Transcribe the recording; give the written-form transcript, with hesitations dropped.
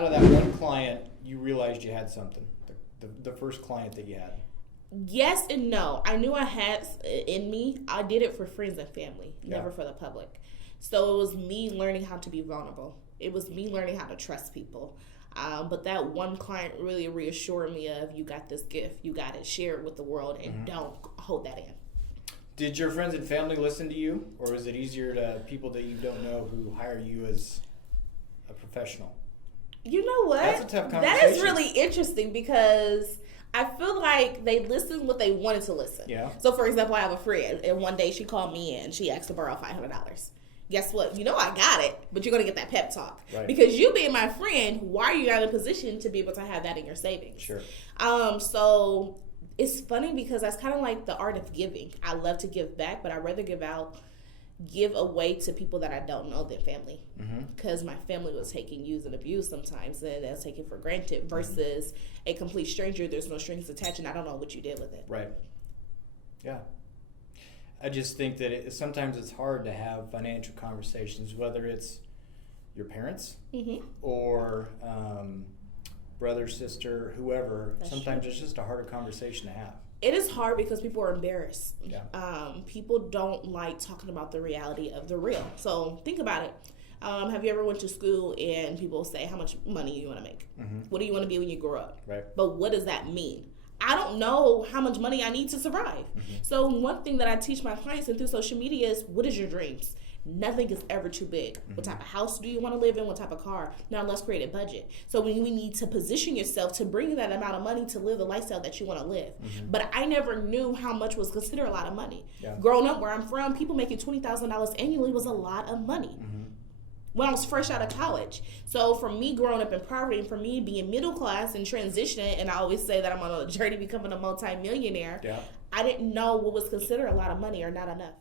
out of that one client, you realized you had something. The first client that you had. Yes and no. I knew I had in me. I did it for friends and family, never for the public. So it was me learning how to be vulnerable. It was me learning how to trust people. But that one client really reassured me of, you got this gift. You got it. Share it with the world and don't hold that in. Did your friends and family listen to you? Or is it easier to people that you don't know who hire you as a professional? You know what? That's a tough conversation. That is really interesting because I feel like they listened what they wanted to listen. Yeah. So, for example, I have a friend, and one day she called me in. She asked to borrow $500. Guess what? You know I got it, but you're going to get that pep talk. Right. Because you being my friend, why are you not in a position to be able to have that in your savings? Sure. So it's funny because that's kind of like the art of giving. I love to give back, but I'd rather give away to people that I don't know than family, because my family was taken, used, and abused sometimes, and that's taken for granted, versus a complete stranger. There's no strings attached, and I don't know what you did with it. Right. Yeah. I just think that sometimes it's hard to have financial conversations, whether it's your parents or brother, sister, whoever. That's sometimes true. it's just a harder conversation to have. It is hard because people are embarrassed. Yeah. People don't like talking about the reality of the real. So think about it. Have you ever went to school and people say how much money you want to make? What do you want to be when you grow up? Right. But what does that mean? I don't know how much money I need to survive. So one thing that I teach my clients and through social media is, what is your dreams? Nothing is ever too big. What type of house do you want to live in? What type of car? Now let's create a budget. So we need to position yourself to bring that amount of money to live the lifestyle that you want to live. But I never knew how much was considered a lot of money. Yeah. Growing up where I'm from, people making $20,000 annually was a lot of money. When I was fresh out of college. So for me growing up in poverty, and for me being middle class and transitioning, and I always say that I'm on a journey becoming a multi-millionaire, I didn't know what was considered a lot of money or not enough.